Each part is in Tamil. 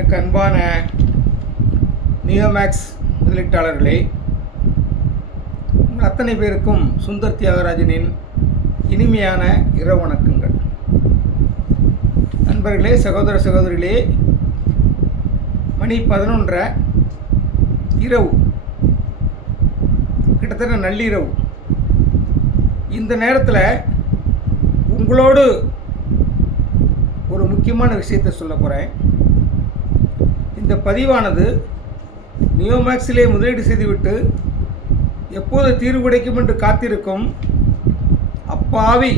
எனக்கு அன்பான நியோமேக்ஸ் முதலீட்டாளர்களே, உங்கள் அத்தனை பேருக்கும் சுந்தர் தியாகராஜனின் இனிமையான இரவு வணக்கங்கள். நண்பர்களே, சகோதர சகோதரிகளே, மணி 11:30 இரவு, கிட்டத்தட்ட நள்ளிரவு. இந்த நேரத்தில் உங்களோடு ஒரு முக்கியமான விஷயத்தை சொல்ல போகிறேன். இந்த பதிவானது நியோமேக்ஸிலே முதலீடு செய்துவிட்டு எப்போது தீர்வு கிடைக்கும் என்று காத்திருக்கும் அப்பாவி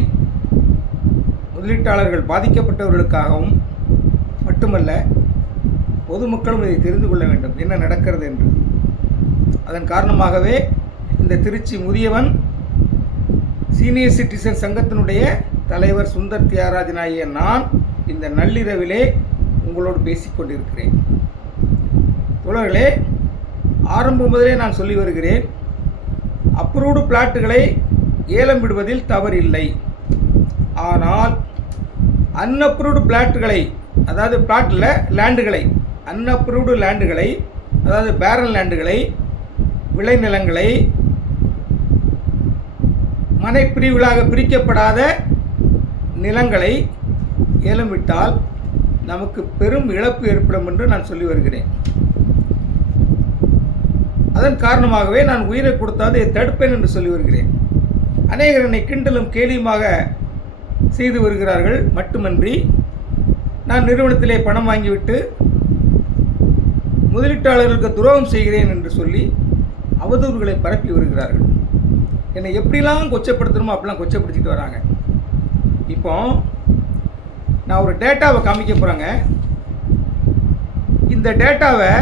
முதலீட்டாளர்கள் பாதிக்கப்பட்டவர்களுக்காகவும் மட்டுமல்ல, பொதுமக்களும் இதை தெரிந்து கொள்ள வேண்டும் என்ன நடக்கிறது என்று. அதன் காரணமாகவே இந்த திருச்சி முதியவன் சீனியர் சிட்டிசன் சங்கத்தினுடைய தலைவர் சுந்தர் தியாகராஜன் ஆகிய நான் இந்த நள்ளிரவிலே உங்களோடு பேசிக்கொண்டிருக்கிறேன். தோழர்களே, ஆரம்பம் முதலே நான் சொல்லி வருகிறேன், அப்ரூவ்டு பிளாட்டுகளை ஏலம் விடுவதில் தவறில்லை. ஆனால் அன்அப்ரூவ்டு பிளாட்டுகளை, அதாவது பிளாட்டில் லேண்டுகளை, அன்அப்ரூவ்டு லேண்டுகளை, அதாவது பேரல் லேண்டுகளை, விளைநிலங்களை, மனைப்பிரிவுகளாக பிரிக்கப்படாத நிலங்களை ஏலம் விட்டால் நமக்கு பெரும் இழப்பு ஏற்படும் என்று நான் சொல்லி வருகிறேன். அதன் காரணமாகவே நான் உயிரை கொடுத்தாது தடுப்பேன் என்று சொல்லி வருகிறேன். அநேகர் என்னை கிண்டலும் கேலியுமாக செய்து வருகிறார்கள். மட்டுமன்றி நான் நிறுவனத்திலே பணம் வாங்கிவிட்டு முதலீட்டாளர்களுக்கு துரோகம் செய்கிறேன் என்று சொல்லி அவதூறுகளை பரப்பி வருகிறார்கள். என்னை எப்படிலாம் கொச்சப்படுத்தணுமோ அப்படிலாம் கொச்சப்படுத்திட்டு வராங்க. இப்போ நான் ஒரு டேட்டாவை காமிக்க போகிறேங்க. இந்த டேட்டாவை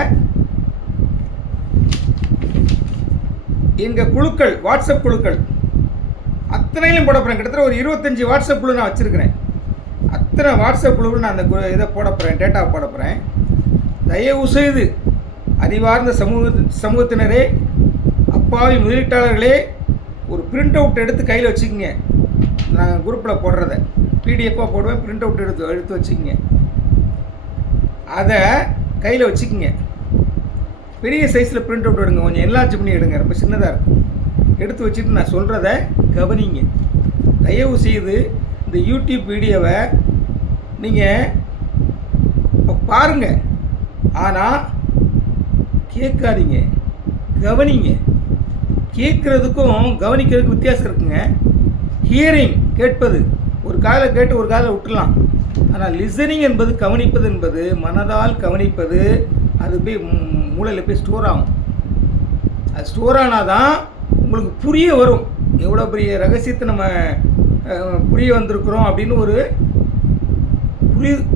எங்கள் குழுக்கள், வாட்ஸ்அப் குழுக்கள் அத்தனையிலும் போட போகிறேன். கிட்டத்தட்ட ஒரு 25 வாட்ஸ்அப் குழு நான் வச்சுருக்கிறேன். அத்தனை வாட்ஸ்அப் குழுவில் நான் அந்த இதை போட போகிறேன், டேட்டாவை போட போகிறேன். தயவு செய்து அறிவார்ந்த சமூகத்தினரே, அப்பாவி முதலீட்டாளர்களே, ஒரு பிரிண்ட் அவுட் எடுத்து கையில் வச்சுக்கோங்க. நான் குரூப்பில் போடுறத பிடிஎஃபாக போடுவேன், பிரிண்ட் அவுட் எடுத்து வச்சுக்கோங்க. அதை கையில் வச்சுக்கோங்க. பெரிய சைஸில் பிரிண்ட் அவுட் எடுங்க, கொஞ்சம் என்லார்ஜ் பண்ணி எடுங்க, ரொம்ப சின்னதாக இருக்கும். எடுத்து வச்சுட்டு நான் சொல்கிறத கவனிங்க. தயவு செய்து இந்த யூடியூப் வீடியோவை நீங்கள் இப்போ பாருங்கள், ஆனால் கேட்காதீங்க, கவனிங்க. கேட்குறதுக்கும் கவனிக்கிறதுக்கும் வித்தியாசம் இருக்குங்க. ஹியரிங், கேட்பது, ஒரு காதில் கேட்டு ஒரு காதில் விட்டுலாம். ஆனால் லிசனிங் என்பது, கவனிப்பது என்பது, மனதால் கவனிப்பது, அது போய் மூளையில் போய் ஸ்டோர் ஆகும். அது ஸ்டோர் ஆனால் தான் உங்களுக்கு புரிய வரும், எவ்வளோ பெரிய ரகசியத்தை நம்ம புரிய வந்திருக்கிறோம் அப்படின்னு ஒரு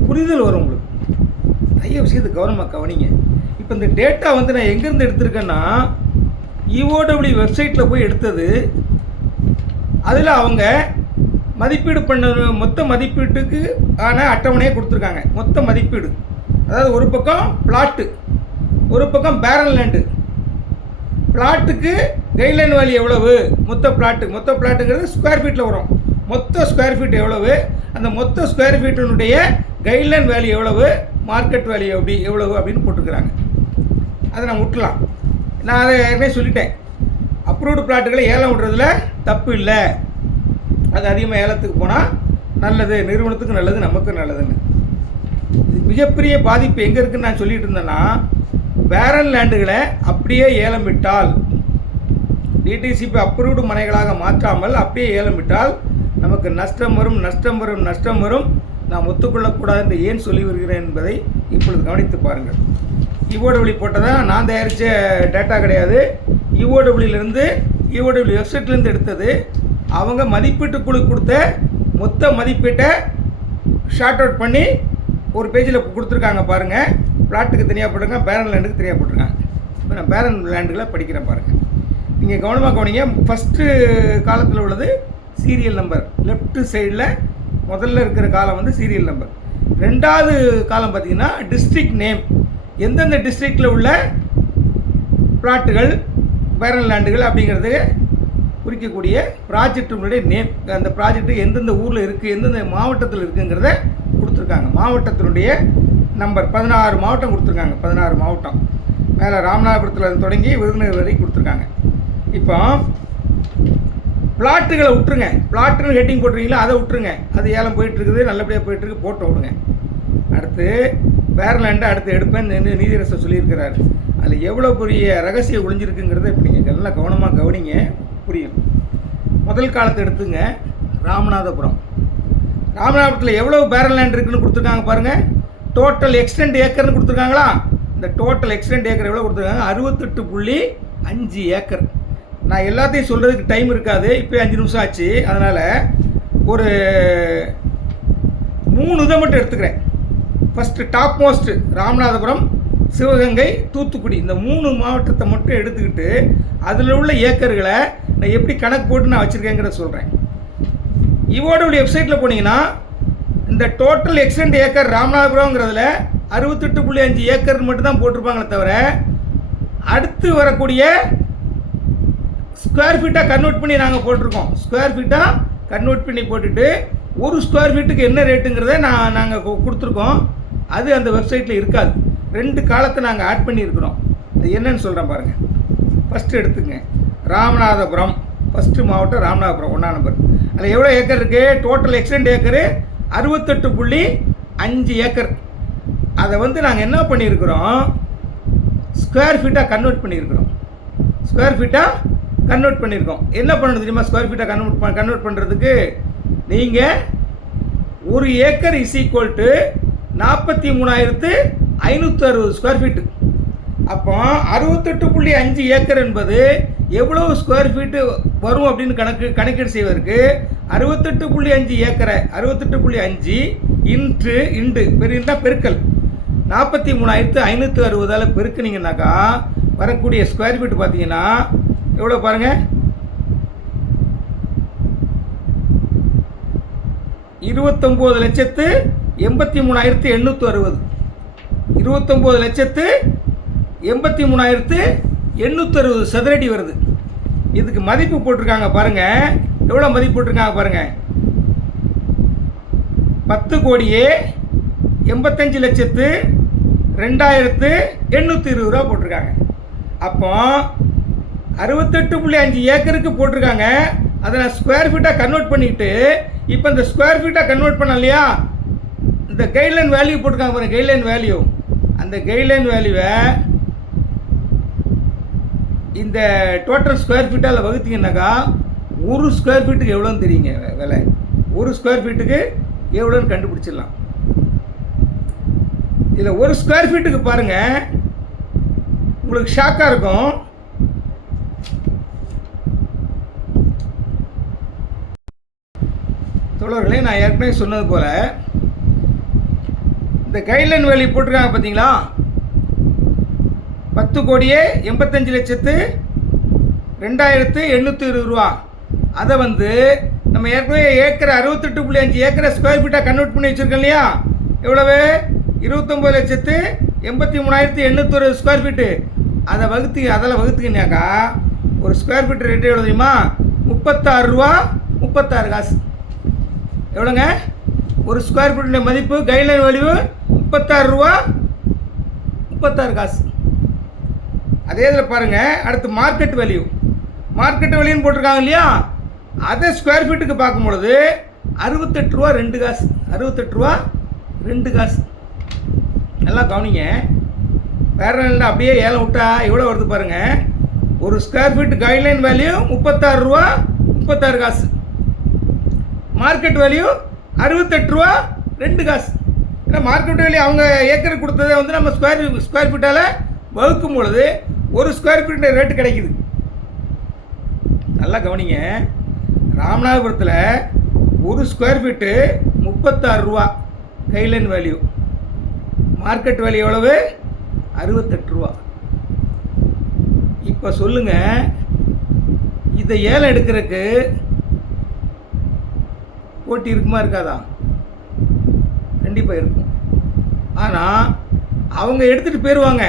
புரிதல் வரும் உங்களுக்கு. தயவு செய்து கவனமாக கவனிங்க. இப்போ இந்த டேட்டா வந்து நான் எங்கேருந்து எடுத்திருக்கேன்னா, EOW வெப்சைட்டில் போய் எடுத்தது. அதில் அவங்க மதிப்பீடு பண்ண மொத்த மதிப்பீட்டுக்கு ஆன அட்டவணையை கொடுத்துருக்காங்க. மொத்த மதிப்பீடு, அதாவது ஒரு பக்கம் பிளாட்டு, ஒரு பக்கம் பேரல் லேண்டு. பிளாட்டுக்கு கைட்லைன் வேல்யூ எவ்வளவு, மொத்த பிளாட்டுங்கிறது ஸ்கொயர் ஃபீட்டில் வரும். மொத்த ஸ்கொயர் ஃபீட் எவ்வளவு, அந்த மொத்த ஸ்கொயர் ஃபீட்டினுடைய கைட்லைன் வேல்யூ எவ்வளவு, மார்க்கெட் வேல்யூ எவ்வளவு அப்படின்னு போட்டுருக்குறாங்க. அதை நான் விட்டுலாம். நான் அதை ஏற்கனவே சொல்லிட்டேன், அப்ரூவ்டு பிளாட்டுகளை ஏலம் விடுறதுல தப்பு இல்லை. அது அதிகமாக ஏலத்துக்கு போனால் நல்லது, நிறுவனத்துக்கு நல்லது, நமக்கு நல்லதுன்னு. இது மிகப்பெரிய பாதிப்பு எங்கே இருக்குதுன்னு நான் சொல்லிட்டு இருந்தேன்னா, பேரல் லேண்டுகளை அப்படியே ஏலம் விட்டால், டிடிசிபி அப்ரூவ்டு மனைகளாக மாற்றாமல் அப்படியே ஏலம் விட்டால் நமக்கு நஷ்டம் வரும். நாம் ஒத்துக்கொள்ளக்கூடாது என்று ஏன் சொல்லி வருகிறேன் என்பதை இப்பொழுது கவனித்து பாருங்கள். EOW போட்டதான் நான் தயாரித்த டேட்டா கிடையாது. EOW வெப்சைட்லேருந்து எடுத்தது. அவங்க மதிப்பீட்டு குழு கொடுத்த மொத்த மதிப்பீட்டை ஷார்ட் அவுட் பண்ணி ஒரு பேஜில் கொடுத்துருக்காங்க பாருங்கள். பிளாட்டுக்கு தனியாக போட்டிருக்காங்க, பேரல் லேண்டுக்கு தனியாக போட்டிருக்காங்க. இப்போ நான் பேரல் லேண்டுகளை படிக்கிறேன் பாருங்கள். நீங்கள் கவனமாக கவனிங்க. ஃபஸ்ட்டு காலத்தில் உள்ளது சீரியல் நம்பர், லெஃப்ட் சைடில் முதல்ல இருக்கிற காலம் வந்து சீரியல் நம்பர். ரெண்டாவது காலம் பார்த்திங்கன்னா டிஸ்ட்ரிக்ட் நேம், எந்தெந்த டிஸ்ட்ரிக்டில் உள்ள பிளாட்டுகள், பேரல் லேண்டுகள் அப்படிங்கிறது குறிக்கக்கூடிய ப்ராஜெக்டுடைய நேம். அந்த ப்ராஜெக்ட் எந்தெந்த ஊரில் இருக்குது, எந்தெந்த மாவட்டத்தில் இருக்குங்கிறத கொடுத்துருக்காங்க. மாவட்டத்தினுடைய நம்பர் 16 மாவட்டம் கொடுத்துருக்காங்க. 16 மாவட்டம் மேலே ராமநாதபுரத்தில் தொடங்கி விருதுநகர் வரைக்கும் கொடுத்துருக்காங்க. இப்போ பிளாட்டுகளை விட்டுருங்க, பிளாட்டுன்னு ஹெட்டிங் போட்டுருக்கீங்களா அதை விட்டுருங்க, அது ஏலம் போயிட்டுருக்குது, நல்லபடியாக போயிட்டுருக்கு, போட்டு விடுங்க. அடுத்து பேரலேண்டை அடுத்து எடுப்பேன்னு நீதிரசர் சொல்லியிருக்கிறாரு. அதில் எவ்வளோ பெரிய ரகசியம் ஒளிஞ்சிருக்குங்கிறத இப்போ நீங்கள் நல்லா கவனமாக கவனிங்க, புரியும். முதல் காலத்தை எடுத்துங்க. ராமநாதபுரம், ராமநாதபுரத்தில் எவ்வளோ பேரல் லேண்ட் இருக்குன்னு கொடுத்துருக்காங்க பாருங்கள். டோட்டல் எக்ஸ்டெண்ட் ஏக்கர்னு கொடுத்துருக்காங்களா? இந்த டோட்டல் எக்ஸ்டெண்ட் ஏக்கர் எவ்வளோ கொடுத்துருக்காங்க? 68.5 ஏக்கர். நான் எல்லாத்தையும் சொல்கிறதுக்கு டைம் இருக்காது, இப்போ 5 நிமிஷம் ஆச்சு. அதனால் ஒரு 3 இதை மட்டும் எடுத்துக்கிறேன். First top most Ramanathapuram, Sivaganga, Thoothukudi, இந்த 3 மாவட்டத்தை மட்டும் எடுத்துக்கிட்டு அதில் உள்ள ஏக்கர்களை நான் எப்படி கணக்கு போட்டு நான் வச்சுருக்கேங்கிறத சொல்கிறேன். இவோடைய வெப்சைட்டில் போனீங்கன்னா இந்த டோட்டல் எக்ஸ்டெண்ட் ஏக்கர் ராமநாதபுரம்ங்கிறதுல 68.5 ஏக்கர் மட்டும் தான் போட்டிருப்பாங்களே தவிர அடுத்து வரக்கூடிய ஸ்கொயர் ஃபீட்டாக கன்வெர்ட் பண்ணி நாங்கள் போட்டிருக்கோம். ஸ்கொயர் ஃபீட்டாக கன்வெர்ட் பண்ணி போட்டுட்டு ஒரு ஸ்கொயர் ஃபீட்டுக்கு என்ன ரேட்டுங்கிறத நாங்கள் கொடுத்துருக்கோம். அது அந்த வெப்சைட்டில் இருக்காது. 2 காலத்தை நாங்கள் ஆட் பண்ணியிருக்கிறோம். அது என்னன்னு சொல்கிறேன் பாருங்கள். ஃபஸ்ட்டு எடுத்துங்க ராமநாதபுரம், ஃபஸ்ட்டு மாவட்டம் ராமநாதபுரம் 1ஆம் நம்பர். அதில் எவ்வளோ ஏக்கர் இருக்குது? Total extend acre 68.5 acre. அதை நாங்கள் என்ன பண்ணியிருக்கிறோம்? ஸ்கொயர் ஃபீட்டாக கன்வெர்ட் பண்ணியிருக்கிறோம். ஸ்கொயர் ஃபீட்டாக கன்வெர்ட் பண்ணியிருக்கோம். என்ன பண்ணணும் தெரியுமா? ஸ்கொயர் ஃபீட்டாக கன்வெர்ட் பண்ணுறதுக்கு நீங்கள் 1 acre is equal to 43,560 square feet. அப்போ 68.5 ஏக்கர் என்பது எவ்வளவு ஸ்கொயர் ஃபீட்டு வரும் அப்படின்னு கணக்கீடு செய்வதற்கு 68.5 ஏக்கரை 68.5 இன்ட்டு பெருந்தா பெருக்கல் 43,560 பெருக்குனீங்கன்னாக்கா வரக்கூடிய ஸ்கொயர் ஃபீட் பார்த்தீங்கன்னா எவ்வளோ பாருங்கள்? 29,83,860. 29,83,860 சதுரடி வருது. இதுக்கு மதிப்பு போட்டிருக்காங்க பாருங்கள். எவ்வளோ மதிப்பு போட்டிருக்காங்க பாருங்கள்? 10,85,02,820 ரூபா போட்டிருக்காங்க. அப்போ 68.5 ஏக்கருக்கு போட்டிருக்காங்க. அதை நான் ஸ்கொயர் ஃபீட்டாக கன்வெர்ட் பண்ணிவிட்டு இப்போ இந்த ஸ்கொயர் ஃபீட்டாக கன்வெர்ட் பண்ண இல்லையா, இந்த கைட்லைன் வேல்யூ போட்டிருக்காங்க பாருங்கள். கைட்லைன் வேல்யூ, அந்த கைட்லைன் வேல்யூவை இந்த டோட்டல் ஸ்கொயர் ஃபீட்டால் வகுத்தீங்கன்னாக்கா ஒரு ஸ்கொயர் ஃபீட்டுக்கு எவ்வளோன்னு தெரியுங்க விலை. ஒரு ஸ்கொயர் ஃபீட்டுக்கு எவ்வளோன்னு கண்டுபிடிச்சிடலாம். இதில் ஒரு ஸ்கொயர் ஃபீட்டுக்கு பாருங்கள், உங்களுக்கு ஷாக்காக இருக்கும். தோழர்களே, நான் ஏற்கனவே சொன்னது போல் இந்த கைட்லைன் வேல்யூ போட்டிருக்காங்க பார்த்தீங்களா? 10,85,02,820 ரூபா. அதை நம்ம ஏற்கனவே ஏக்கரை 68.5 ஏக்கரை ஸ்கொயர் ஃபீட்டாக கன்வெர்ட் பண்ணி வச்சுருக்கோம் இல்லையா? எவ்வளவு? 29,83,860 ஸ்கொயர் ஃபீட்டு. அதில் வகுத்துக்கினாக்கா ஒரு ஸ்கொயர் ஃபீட் ரேட்டு எவ்வளோ தெரியுமா? 36 ரூபா 36 காசு. எவ்வளோங்க? ஒரு ஸ்கொயர் ஃபீட்டுடைய மதிப்பு கைட்லைன் வேல்யூ 36 ரூபா 36 காசு. அதே இதில் பாருங்கள், அடுத்து மார்க்கெட் வேல்யூன்னு போட்டிருக்காங்க இல்லையா? அதை ஸ்கொயர் ஃபீட்டுக்கு பார்க்கும்பொழுது 68 ரூபா 2 காசு. 68 ரூபா 2 காசு. நல்லா கவனிங்க. வேறு அப்படியே ஏலம் விட்டா எவ்வளோ வருது பாருங்கள். ஒரு ஸ்கொயர் ஃபீட் கைட்லைன் வேல்யூ 36 ரூபா 36 காசு. மார்க்கெட் வேல்யூ 68 ரூபா 2 காசு. ஏன்னா மார்க்கெட் வேல்யூ அவங்க ஏக்கர் கொடுத்ததை நம்ம ஸ்கொயர் ஃபீட்டால் வகுக்கும் பொழுது ஒரு ஸ்கொயர் ஃபீட் ரேட்டு கிடைக்குது. நல்லா கவனிங்க. ராமநாதபுரத்தில் ஒரு ஸ்கொயர் ஃபீட்டு 36 ரூபா கைட்லைன் வேல்யூ. மார்க்கெட் வேல்யூ எவ்வளவு? 68 ரூபா. இப்போ சொல்லுங்கள், இதை ஏலம் எடுக்கிறதுக்கு போட்டி இருக்குமா இருக்காதா? கண்டிப்பாக இருக்கும். ஆனால் அவங்க எடுத்துகிட்டு போயிடுவாங்க.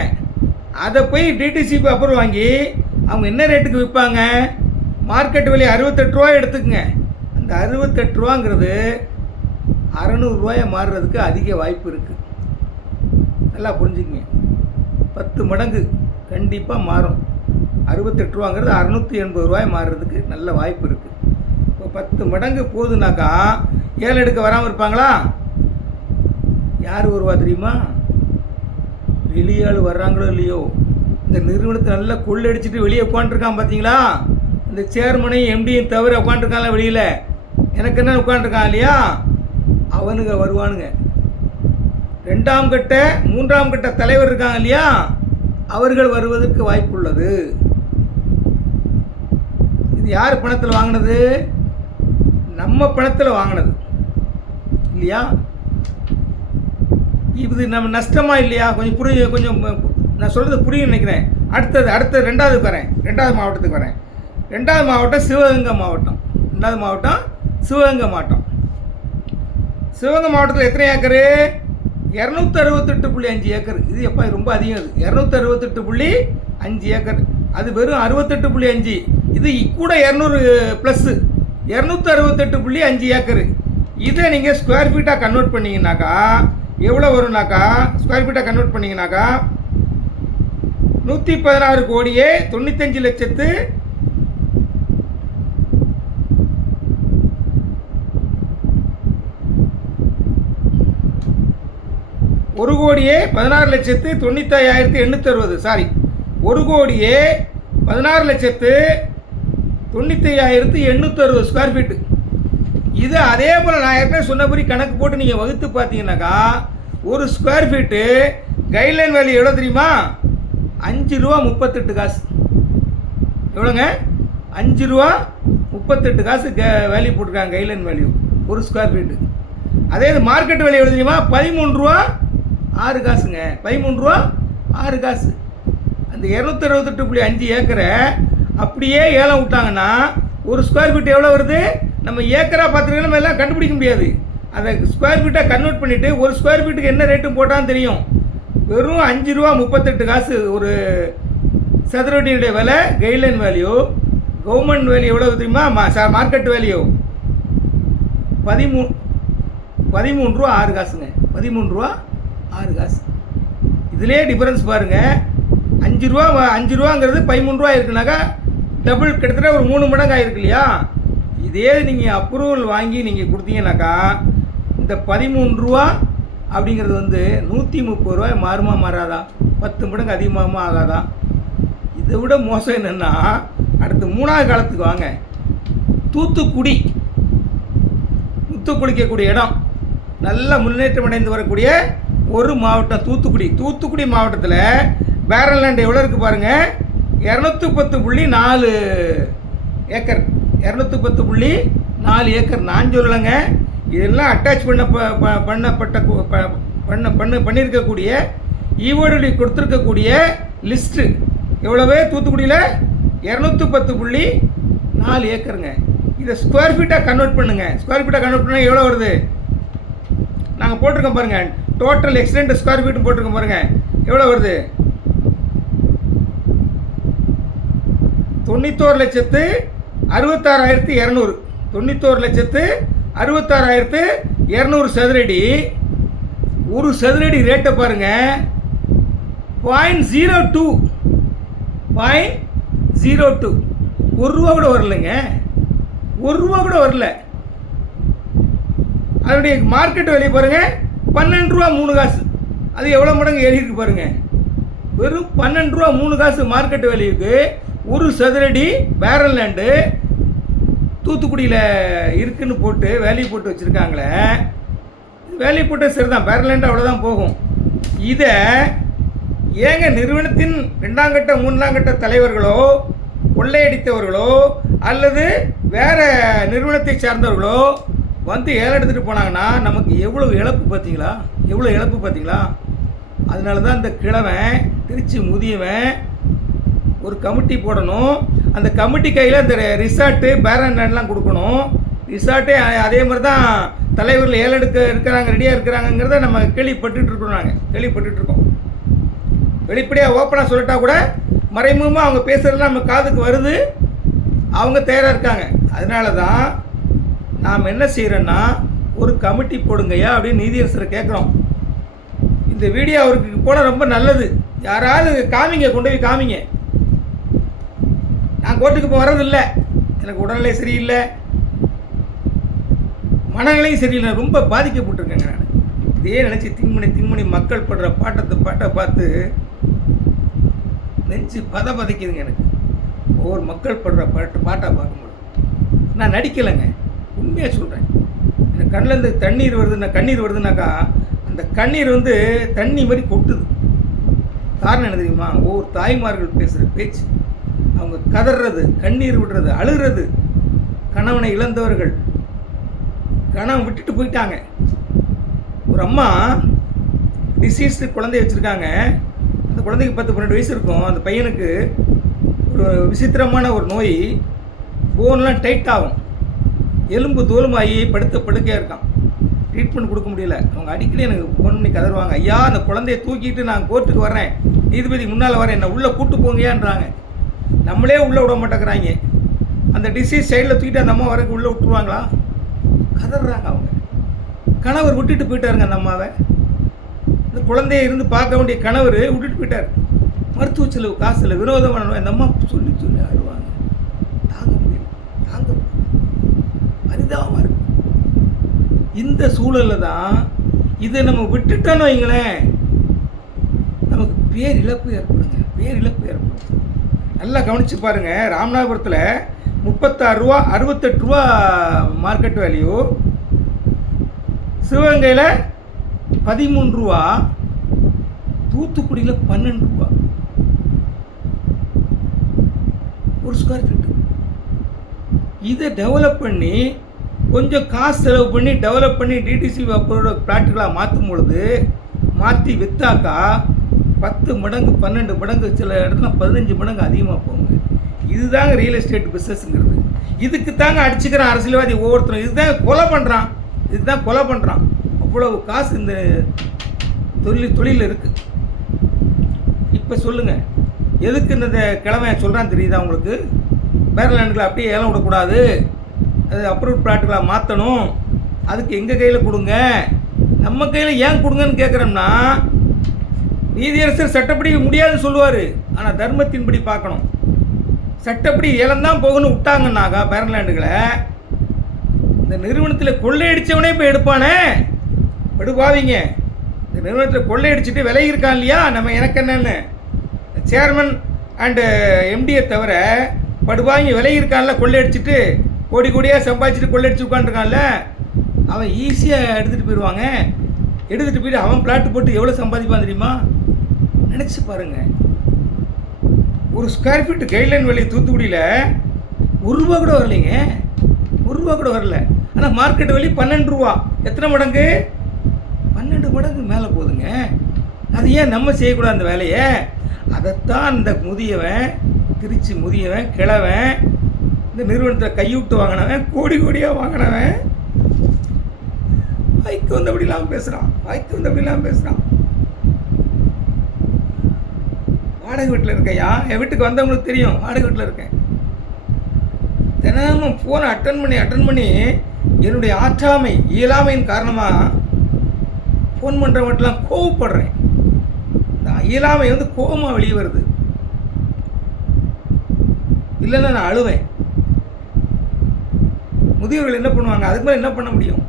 அதை போய் டிடிசிபி அப்புறம் வாங்கி அவங்க என்ன ரேட்டுக்கு விற்பாங்க? மார்க்கெட் விலை 68 ரூபா எடுத்துக்கங்க. அந்த 68 ரூபாங்கிறது 600 ரூபாயை மாறுறதுக்கு அதிக வாய்ப்பு இருக்குது. நல்லா புரிஞ்சுக்கங்க. 10 மடங்கு கண்டிப்பாக மாறும். 68 ரூபாங்கிறது 680 ரூபாய் மாறுறதுக்கு நல்ல வாய்ப்பு இருக்குது. இப்போ 10 மடங்கு போகுதுனாக்கா ஏலம் எடுக்க வராமல் இருப்பாங்களா? யார் வருவா தெரியுமா? வெளியாள் வர்றாங்களோ இல்லையோ, இந்த நிறுவனத்தை நல்லா கொள்ளடிச்சிட்டு வெளியே உட்காந்துருக்கான் பார்த்தீங்களா? இந்த சேர்மனையும் எம்டியும் தவிர உட்காந்துருக்காங்களா வெளியில்? எனக்கு என்ன உட்காந்துருக்கான் இல்லையா? அவனுங்க வருவானுங்க. 2ஆம் கட்ட 3ஆம் கட்ட தலைவர் இருக்காங்க இல்லையா? அவர்கள் வருவதற்கு வாய்ப்பு உள்ளது. இது யார் பணத்தில் வாங்கினது? நம்ம பணத்தில் வாங்கினது இல்லையா? இது நம்ம நஷ்டமா இல்லையா? கொஞ்சம் நான் சொல்கிறது புரியும் நினைக்கிறேன். அடுத்தது 2வது வரேன். 2வது மாவட்டத்துக்கு வரேன். 2வது மாவட்டம் சிவகங்கை மாவட்டம். 2வது மாவட்டம் சிவகங்கை மாவட்டம். சிவகங்கை மாவட்டத்தில் எத்தனை ஏக்கரு? 268.5 ஏக்கர். இது எப்போ ரொம்ப அதிகம். அது 268.5 ஏக்கர். அது வெறும் 68.5. இது கூட 200 ப்ளஸ்ஸு 268.5 ஏக்கரு. இதை நீங்கள் ஸ்கொயர் ஃபீட்டாக கன்வெர்ட் பண்ணிங்கனாக்கா எவ்வளோ வரும்னாக்கா, ஸ்கொயர் ஃபீட்டாக கன்வெர்ட் பண்ணிங்கனாக்கா 116 கோடியே 95 லட்சத்து 1 கோடியே 16 லட்சத்து 95,860. சாரி, 1 கோடியே 16 லட்சத்து 95,860 ஸ்கொயர் ஃபீட்டு. இது அதே போல் நான் ஏற்கனவே சொன்னபடி கணக்கு போட்டு நீங்கள் வகுத்து பார்த்தீங்கன்னாக்கா ஒரு ஸ்கொயர் ஃபீட்டு கைட்லைன் வேல்யூ எவ்வளோ தெரியுமா? 5 ரூபா 38 காசு. எவ்வளோங்க? 5 ரூபா 38 காசு வேல்யூ போட்டிருக்காங்க கைட்லைன் வேல்யூ ஒரு ஸ்கொயர் ஃபீட்டு. அதே இது மார்க்கெட் வேல்யூ எவ்வளோ தெரியுமா? 13 ரூபா 6 காசுங்க. 13 ரூபா 6 காசு. அந்த 268.5 ஏக்கரை அப்படியே ஏலம் விட்டாங்கன்னா ஒரு ஸ்கொயர் ஃபீட் எவ்வளோ வருது? நம்ம ஏக்கராக பார்த்துருக்கோம், நம்ம எல்லாம் கண்டுபிடிக்க முடியாது. அதை ஸ்கொயர் ஃபீட்டாக கன்வெர்ட் பண்ணிவிட்டு ஒரு ஸ்கொயர் ஃபீட்டுக்கு என்ன ரேட்டும் போட்டான்னு தெரியும். வெறும் 5 ரூபா 38 காசு ஒரு சதுரடியுடைய விலை. கைட்லைன் வேல்யூ, கவர்மெண்ட் வேல்யூ எவ்வளோ தெரியுமா? மார்க்கெட் வேல்யூ 13 ரூபா 6 காசுங்க. 13 ரூபா 6 காசு. இதிலே டிஃபரன்ஸ் பாருங்கள். 5 ரூபாங்கிறது 13 ரூபா இருக்குனாக்கா டபுள், கிட்டத்தட்ட ஒரு 3 மடங்கு ஆகிருக்கு இல்லையா? இதே நீங்கள் அப்ரூவல் வாங்கி நீங்கள் கொடுத்தீங்கன்னாக்கா இந்த 13 ரூபா அப்படிங்கிறது வந்து 130 ரூபாய் மாறுமா மாறாதா? 10 மடங்கு அதிகமாகுமா ஆகாதா? இதை விட மோசம் என்னென்னா, அடுத்து 3வது காலத்துக்கு வாங்க. தூத்துக்குடி குளிக்கக்கூடிய இடம், நல்ல முன்னேற்றம் அடைந்து வரக்கூடிய ஒரு மாவட்டம் தூத்துக்குடி மாவட்டத்தில் பேரல் லேண்ட் எவ்வளோ இருக்குது பாருங்கள்? 210.4 ஏக்கர். 210.4 ஏக்கர். நான் சொல்லலைங்க, இதெல்லாம் அட்டாச் பண்ணியிருக்கக்கூடிய ஈவோடி கொடுத்துருக்கக்கூடிய லிஸ்ட்டு எவ்வளவு? தூத்துக்குடியில் 210.4 ஏக்கருங்க. இதை ஸ்கொயர் ஃபீட்டாக கன்வெர்ட் பண்ணுங்கள். ஸ்கொயர் ஃபீட்டாக கன்வெர்ட் பண்ணால் எவ்வளோ வருது? நாங்கள் போட்டிருக்கோம் பாருங்கள், டோட்டல் எக்ஸ்டெண்ட் ஸ்கொயர் ஃபீட்டு போட்டிருக்கோம் பாருங்கள், எவ்வளோ வருது? 91,66,200. 91,66,200 சதுரடி. ஒரு சதுரடி ரேட்டை பாருங்கள், 0.02. 0.02. 1 ரூபா கூட வரலைங்க. 1 ரூபா கூட வரல. அதனுடைய மார்க்கெட் வேல்யூ பாருங்கள், 12 ரூபா 3 காசு. அது எவ்வளோ மடங்கு ஏறி இருக்கு பாருங்கள். வெறும் 12 ரூபா 3 காசு மார்க்கெட் வேல்யூக்கு ஒரு சதுரடி பேரல் லேண்டு தூத்துக்குடியில் இருக்குன்னு போட்டு வேல்யூ போட்டு வச்சுருக்காங்களே. வேல்யூ போட்டு சரி தான், பேரல் லேண்டு அவ்வளோதான் போகும். இதை ஏங்க நிறுவனத்தின் 2ஆம் கட்ட 3ஆம் கட்ட தலைவர்களோ கொள்ளையடித்தவர்களோ அல்லது வேறு நிறுவனத்தை சார்ந்தவர்களோ வந்து ஏலம் எடுத்துகிட்டு போனாங்கன்னா நமக்கு எவ்வளோ இழப்பு பார்த்தீங்களா? அதனால தான் இந்த கிழவன் திருச்சி முதியவன் ஒரு கமிட்டி போடணும். அந்த கமிட்டி கையில் இந்த ரிசார்ட்டு பேரன் லேண்ட்லாம் கொடுக்கணும். ரிசார்ட்டே அதே மாதிரி தான் தலைவர்கள் ஏலம் இருக்கிறாங்க, ரெடியாக இருக்கிறாங்கிறத நம்ம கேள்விப்பட்டுருக்கோம். வெளிப்படையாக ஓப்பனாக சொல்லிட்டா கூட மறைமுகமாக அவங்க பேசுகிறதுலாம் நம்ம காதுக்கு வருது. அவங்க தயாராக இருக்காங்க. அதனால தான் நாம் என்ன செய்கிறோன்னா, ஒரு கமிட்டி போடுங்கய்யா அப்படின்னு நீதியரசரை கேட்குறோம். இந்த வீடியோ அவருக்கு போனால் ரொம்ப நல்லது. யாராவது காமிங்க, கொண்டு போய் காமிங்க. நான் கோர்ட்டுக்கு இப்போ வர்றதில்லை, எனக்கு உடல்நிலை சரியில்லை, மனநிலையும் சரியில்லை, ரொம்ப பாதிக்கப்பட்டிருக்கேங்க நான். இதே நினச்சி திங்மணி மக்கள் படுற பாட்டை பார்த்து நெஞ்சு பதைக்குதுங்க எனக்கு. ஒவ்வொரு மக்கள் படுற பாட்டை பார்க்கும்போது நான் நடிக்கலைங்க, உண்மையாக சொல்கிறேன். எனக்கு கண்ணிலேருந்து கண்ணீர் வருதுன்னாக்கா அந்த கண்ணீர் தண்ணி மாதிரி கொட்டுது. காரணம் என்ன தெரியுமா? ஒவ்வொரு தாய்மார்கள் பேசுகிற பேச்சு, அவங்க கதறது, கண்ணீர் விடுறது, அழுகிறது. கணவனை இழந்தவர்கள், கணவன் விட்டுட்டு போயிட்டாங்க. ஒரு அம்மா டிசீஸ்டு குழந்தைய வச்சுருக்காங்க. அந்த குழந்தைக்கு 10-12 வயசு இருக்கும். அந்த பையனுக்கு ஒரு விசித்திரமான ஒரு நோய், போன்லாம் டைட் ஆகும், எலும்பு தோலுமாகி படுக்கையாக இருக்கான். ட்ரீட்மெண்ட் கொடுக்க முடியல. அவங்க அடிக்கடி எனக்கு ஃபோன் பண்ணி கதறுவாங்க, ஐயா அந்த குழந்தைய தூக்கிட்டு நான் கோர்ட்டுக்கு வரேன், நீதிபதி முன்னால் வரேன், என்னை உள்ளே கூட்டு போங்கயான்றாங்க. நம்மளே உள்ளே விட மாட்டேங்கிறாங்க. அந்த டிசீஸ் சைடில் தூக்கிட்டு அந்த அம்மா வரக்கு உள்ளே விட்டுருவாங்களா? கதறாங்க அவங்க. கணவர் விட்டுட்டு போயிட்டாருங்க அந்த அம்மாவை. இந்த குழந்தைய இருந்து பார்க்க வேண்டிய கணவர் விட்டுட்டு போயிட்டார். மருத்துவ செலவு காசில் விரோதமான அந்த அம்மா சொல்லி அழுவாங்க. தாங்க முடியல. பரிதாபமாக இருக்கு. இந்த சூழலில் தான் இதை நம்ம விட்டுட்டோன்னு வைங்களேன், நமக்கு பேரிழப்பு ஏற்படும். நல்லா கவனித்து பாருங்கள். ராமநாதபுரத்தில் 36 ரூபா 68 ரூபா மார்க்கெட் வேல்யூ, சிவகங்கையில் 13 ரூபா, தூத்துக்குடியில் 12 ரூபா ஒரு ஸ்கொயர் ஃபீட்டு. இதை டெவலப் பண்ணி கொஞ்சம் காசு செலவு பண்ணி டெவலப் பண்ணி டிடிசி ப்ராக்டிக்கலாக மாற்றும் பொழுது மாற்றி விற்றாக்கா 10 மடங்கு 12 மடங்கு, சில இடத்துல 15 மடங்கு அதிகமாக போகுங்க. இதுதாங்க ரியல் எஸ்டேட் பிஸ்னஸ்ங்கிறது. இதுக்கு தாங்க அடிச்சுக்கிறான் அரசியல்வாதி ஒவ்வொருத்தரும். இதுதான் கொலை பண்ணுறான். அவ்வளவு காசு இந்த தொழிலில் இருக்குது. இப்போ சொல்லுங்கள், எதுக்கு இந்த கிழமை சொல்கிறான்னு தெரியுதா உங்களுக்கு? பேரலாண்டுகளை அப்படியே ஏலம் விடக்கூடாது, அது அப்ரூவ் ப்ராக்டிக்கலாக மாற்றணும், அதுக்கு எங்கள் கையில் கொடுங்க. நம்ம கையில் ஏன் கொடுங்கன்னு கேட்குறோம்னா, நீதியரசர் சட்டப்படி முடியாதுன்னு சொல்லுவார். ஆனால் தர்மத்தின்படி பார்க்கணும். சட்டப்படி ஏலம்தான் போகணும்னு விட்டாங்கன்னாக்கா பேரலாண்டுகளை, இந்த நிறுவனத்தில் கொள்ளையடித்தவனே இப்போ எடுப்பானே, படுபாவிங்க. இந்த நிறுவனத்தில் கொள்ளையடிச்சிட்டு விலகி இருக்கான் இல்லையா, நம்ம எனக்கு என்னன்னு சேர்மன் அண்டு எம்டியை தவிர படுபாவிங்க விலகி இருக்கான்ல, கொள்ளையடிச்சிட்டு கோடியாக சம்பாதிச்சுட்டு கொள்ளையடிச்சு உட்காந்துருக்கான்ல, அவன் ஈஸியாக எடுத்துகிட்டு போயிடுவாங்க. எடுத்துகிட்டு போயிட்டு அவன் பிளாட்டு போட்டு எவ்வளோ சம்பாதிப்பான் தெரியுமா? நினச்சி பாருங்கள். ஒரு ஸ்கொயர் ஃபீட் கைட்லைன் விலை தூத்துக்குடியில் ₹1 கூட வரலைங்க, ₹1 கூட வரல. ஆனால் மார்க்கெட் விலை 12 ரூபா. எத்தனை மடங்கு? 12 மடங்கு மேலே போகுதுங்க. அது ஏன் நம்ம செய்யக்கூடாது அந்த வேலையை? அதைத்தான் இந்த திருச்சி முதியவன் கிழவன், இந்த நிறுவனத்தில் கைவிட்டு வாங்கினவன், கோடியாக வாங்கினவன் வாய்க்கு வந்தபடிலாம் பேசுகிறான். வாடகை வீட்டில் இருக்கையா, என் வீட்டுக்கு வந்தவங்களுக்கு தெரியும், வாடகை வீட்டில் இருக்கேன். தினமும் ஃபோனை அட்டன் பண்ணி என்னுடைய இயலாமையின் காரணமாக ஃபோன் பண்ணுறவங்கட்டெலாம் கோவப்படுறேன். இந்த இயலாமை கோபமாக வெளியே வருது. இல்லைன்னா நான் அழுவேன். முதியோர்கள் என்ன பண்ணுவாங்க? அதுக்கு மேலே என்ன பண்ண முடியும்?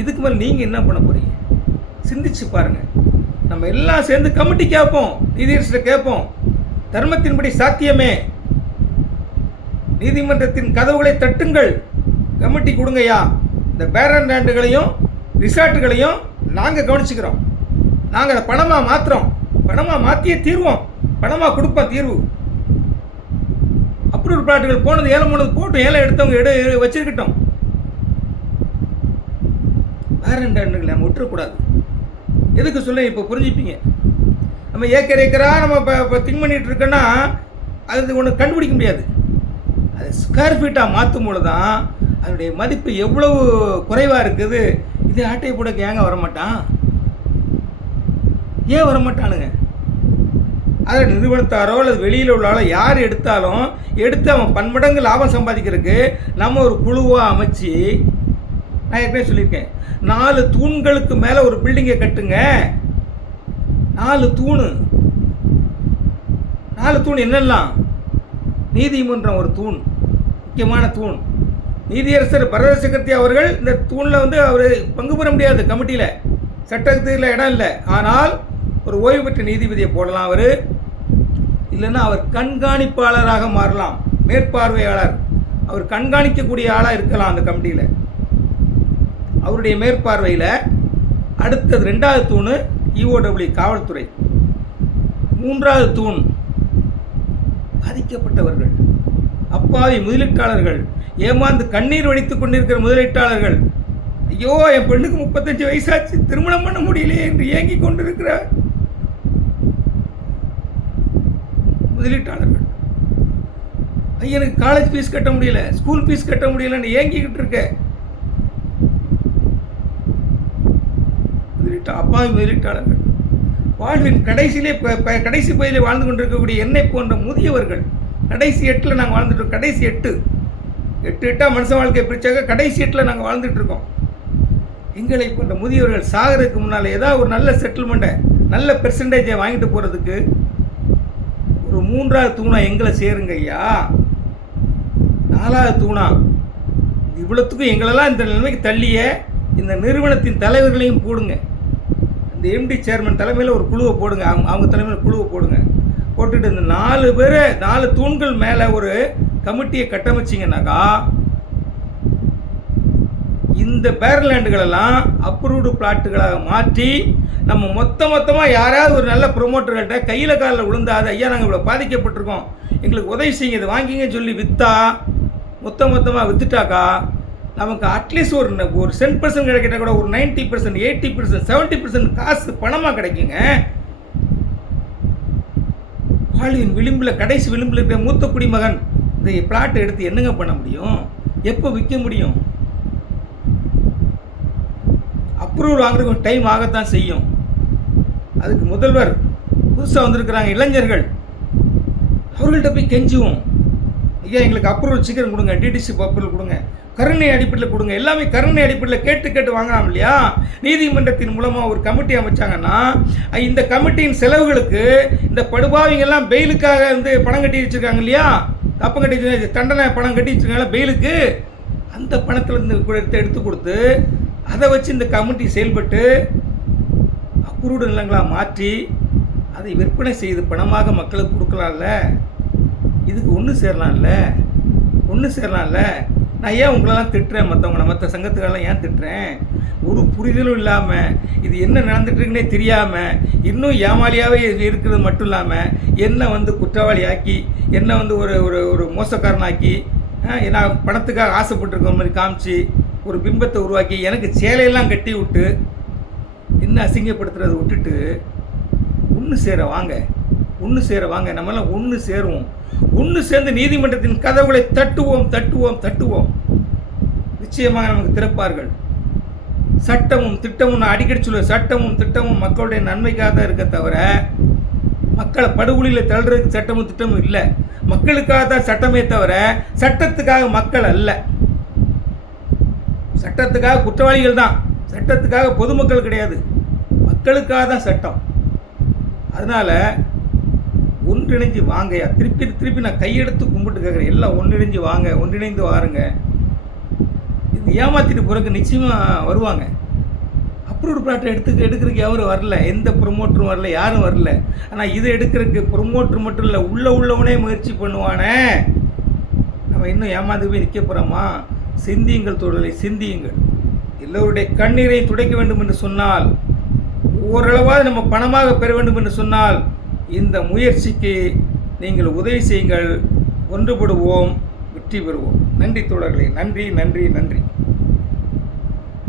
இதுக்கு மேலே நீங்கள் என்ன பண்ண போகிறீங்க? சிந்திச்சு பாருங்கள். நம்ம எல்லாம் சேர்ந்து கமிட்டி கேட்போம், நீதியரசரை கேட்போம். தர்மத்தின்படி சாத்தியமே, நீதிமன்றத்தின் கதவுகளை தட்டுங்கள், கமிட்டி கொடுங்கய்யா. இந்த பேரன் லேண்டுகளையும் ரிசார்ட்டுகளையும் நாங்கள் கவனிச்சுக்கிறோம். நாங்கள் அதை பணமாக மாற்றியே தீர்வோம், பணமாக கொடுப்போம் தீர்வு. அப்ரூவல் பிளாட்டுகள் போனது ஏலம் போட்டு ஏலம் எடுத்தவங்க வச்சிருக்கட்டும். பேரன் லேண்டுகளை நம்ம விட்டுறக்கூடாது. எதுக்கு சொல்ல இப்போ புரிஞ்சுப்பீங்க. நம்ம ஏக்கராக நம்ம இப்போ திங்க் பண்ணிகிட்டு இருக்கோன்னா அது ஒன்று கண்டுபிடிக்க முடியாது. அது ஸ்கொயர் ஃபீட்டாக மாற்றும் பொழுது தான் அதனுடைய மதிப்பு எவ்வளவு குறைவாக இருக்குது. இது ஆட்டையை போடக்கு ஏங்க வரமாட்டான்? ஏன் வரமாட்டானுங்க? அதில் நிறுவனத்தாரோ அல்லது வெளியில் உள்ளாலோ யார் எடுத்தாலும் எடுத்து அவன் பன்மடங்கு லாபம் சம்பாதிக்கிறதுக்கு நம்ம ஒரு குழுவாக அமைச்சு, நான் ஏற்கனவே சொல்லியிருக்கேன், 4 தூண்களுக்கு மேலே ஒரு பில்டிங்கை கட்டுங்க, 4 தூணு. 4 தூண் என்னெல்லாம்? நீதிமன்றம் ஒரு தூண், முக்கியமான தூண். நீதியரசர் பரத சக்கரவர்த்தி அவர்கள் இந்த தூணில் வந்து அவர் பங்கு பெற முடியாது கமிட்டியில், சட்டத்தில் இடம் இல்லை. ஆனால் ஒரு ஓய்வு பெற்ற நீதிபதியை போடலாம் அவர், இல்லைன்னா அவர் கண்காணிப்பாளராக மாறலாம், மேற்பார்வையாளர். அவர் கண்காணிக்கக்கூடிய ஆளாக இருக்கலாம் அந்த கமிட்டியில். அவருடைய மேற்பார்வையில் அடுத்தது 2வது தூணு EOW காவல்துறை. 3வது தூண் பாதிக்கப்பட்டவர்கள், அப்பாவி முதலீட்டாளர்கள், ஏமாந்து கண்ணீர் வடித்துக் கொண்டிருக்கிற முதலீட்டாளர்கள். ஐயோ, என் பெண்ணுக்கு 35 வயசாச்சு, திருமணம் பண்ண முடியலையே என்று ஏங்கி கொண்டிருக்கிற முதலீட்டாளர்கள். பையனுக்கு காலேஜ் ஃபீஸ் கட்ட முடியல, ஸ்கூல் ஃபீஸ் கட்ட முடியலன்னு ஏங்கிக்கிட்டு இருக்க அப்பாவி முதலீட்டாளர்கள். வாழ்வின் கடைசியிலே கடைசி பகுதியில் வாழ்ந்து கொண்டிருக்கக்கூடிய என்னை போன்ற முதியவர்கள். கடைசி 8ல் நாங்கள் வாழ்ந்துட்டு இருக்கோம். கடைசி 8 மனுஷ வாழ்க்கையை பிரிச்சாக்க கடைசி 8ல் நாங்கள் வாழ்ந்துட்டு இருக்கோம். எங்களை போன்ற முதியவர்கள் சாகிறதுக்கு முன்னால் ஏதாவது ஒரு நல்ல செட்டில்மெண்ட்டை, நல்ல பெர்சன்டேஜை வாங்கிட்டு போகிறதுக்கு ஒரு 3வது தூணா எங்களை சேருங்க ஐயா. 4வது தூணா இவ்வளோத்துக்கும் எங்களெல்லாம் இந்த நிலைமைக்கு தள்ளிய இந்த நிறுவனத்தின் தலைவர்களையும் போடுங்க. இந்த MD சேர்மன் தலைமையில் ஒரு குழுவை போடுங்க, அவங்க தலைமையில் குழுவை போடுங்க. போட்டுட்டு இந்த 4 பேரை 4 தூண்கள் மேலே ஒரு கமிட்டியை கட்டமைச்சிங்கனாக்கா இந்த பேரலேண்டுகளெல்லாம் அப்ரூவ்டு பிளாட்டுகளாக மாற்றி நம்ம மொத்தமாக யாராவது ஒரு நல்ல ப்ரொமோட்டர்கள்ட்ட கையில் காலில் விழுந்தாது, ஐயா நாங்கள் இவ்வளோ பாதிக்கப்பட்டிருக்கோம், எங்களுக்கு உதவி செய்யுங்க, இது வாங்கிங்கன்னு சொல்லி விற்றா, மொத்தமாக விற்றுட்டாக்கா நமக்கு அட்லீஸ்ட் ஒரு 10% கிடைக்கிட்டா கூட ஒரு 90%, 80%, 70% காசு பணமாக கிடைக்குங்க. வாழ்வின் விளிம்பில், கடைசி விளிம்பில் இருக்கிற மூத்த குடிமகன் இந்த பிளாட்டை எடுத்து என்னங்க பண்ண முடியும்? எப்போ விற்க முடியும்? அப்ரூவல் வாங்குறதுக்கு டைம் ஆகத்தான் செய்யும். அதுக்கு முதல்வர் புதுசாக வந்திருக்கிறாங்க இளைஞர்கள், அவர்கள்ட்ட போய் கெஞ்சுவோம், ஐயா எங்களுக்கு அப்ரூவல் சீக்கிரம் கொடுங்க, DTC அப்ரூவல் கொடுங்க, கருணை அடிப்படையில் கொடுங்க. எல்லாமே கருணை அடிப்படையில் கேட்டு வாங்கலாம் இல்லையா? நீதிமன்றத்தின் மூலமாக ஒரு கமிட்டி அமைச்சாங்கன்னா இந்த கமிட்டியின் செலவுகளுக்கு இந்த படுபாவிங்கெல்லாம் பெயிலுக்காக வந்து பணம் கட்டி வச்சுருக்காங்க இல்லையா, கப்பம் கட்டி தண்டனை பணம் கட்டி வச்சுருக்காங்களா பெயிலுக்கு, அந்த பணத்திலேருந்து எடுத்து கொடுத்து அதை வச்சு இந்த கமிட்டி செயல்பட்டு அப்ரூவ்டு நிலங்களாக மாற்றி அதை விற்பனை செய்து பணமாக மக்களுக்கு கொடுக்கலாம்ல. இதுக்கு ஒன்று சேரலாம்ல. நான் ஏன் உங்களெல்லாம் திட்டுறேன், மற்ற சங்கத்துக்கெல்லாம் ஏன் திட்டுறேன்? ஒரு புரிதலும் இல்லாமல், இது என்ன நடந்துட்டுருக்குன்னே தெரியாமல், இன்னும் ஏமாளியாகவே இருக்கிறது மட்டும் இல்லாமல் என்னை வந்து குற்றவாளி ஆக்கி, என்னை வந்து ஒரு மோசக்காரனாக்கி, நான் பணத்துக்காக ஆசைப்பட்டிருக்கிற மாதிரி காமிச்சு ஒரு பிம்பத்தை உருவாக்கி எனக்கு சேலையெல்லாம் கட்டி விட்டு இன்னும் அசிங்கப்படுத்துறதை விட்டுட்டு ஒன்று சேர வாங்க. நம்மளாம் ஒன்று சேருவோம். ஒன்று சேர்ந்து நீதிமன்றத்தின் கதவுகளை தட்டுவோம். நிச்சயமாக நமக்கு திறப்பார்கள். சட்டமும் திட்டமும், நான் அடிக்கடி சொல்லுவேன், சட்டமும் திட்டமும் மக்களுடைய நன்மைக்காக தான் இருக்க தவிர மக்களை படுகொலியில் தள்ளுறதுக்கு சட்டமும் திட்டமும் இல்லை. மக்களுக்காக தான் சட்டமே தவிர சட்டத்துக்காக மக்கள் அல்ல. சட்டத்துக்காக குற்றவாளிகள் தான், சட்டத்துக்காக பொதுமக்கள் கிடையாது, மக்களுக்காக தான் சட்டம். அதனால் ஒன்றிணைஞ்சு வாங்கயா. திருப்பி நான் கையெடுத்து கும்பிட்டு கேட்குறேன், எல்லாம் ஒன்றிணைந்து வாருங்க. இது ஏமாற்றிட்டு போகிறதுக்கு நிச்சயமாக வருவாங்க. அப்ரூவ்டு பிளாட்டை எடுக்கிறதுக்கு யாரும் வரல, எந்த ப்ரொமோட்டரும் வரல, யாரும் வரல. ஆனால் இதை எடுக்கிறதுக்கு ப்ரொமோட்டர் மட்டும் இல்லை, உள்ளவனே முயற்சி பண்ணுவானே. நம்ம இன்னும் ஏமாந்து போய் நிற்க போகிறோமா? சிந்தியுங்கள் தோழரை, சிந்தியுங்கள். எல்லோருடைய கண்ணீரை துடைக்க வேண்டும் என்று சொன்னால், ஓரளவாக நம்ம பணமாக பெற வேண்டும் என்று சொன்னால், இந்த முயற்சிக்கு நீங்கள் உதவி செய்யுங்கள். ஒன்றுபடுவோம், வெற்றி பெறுவோம். நன்றி தோழர்களே, நன்றி.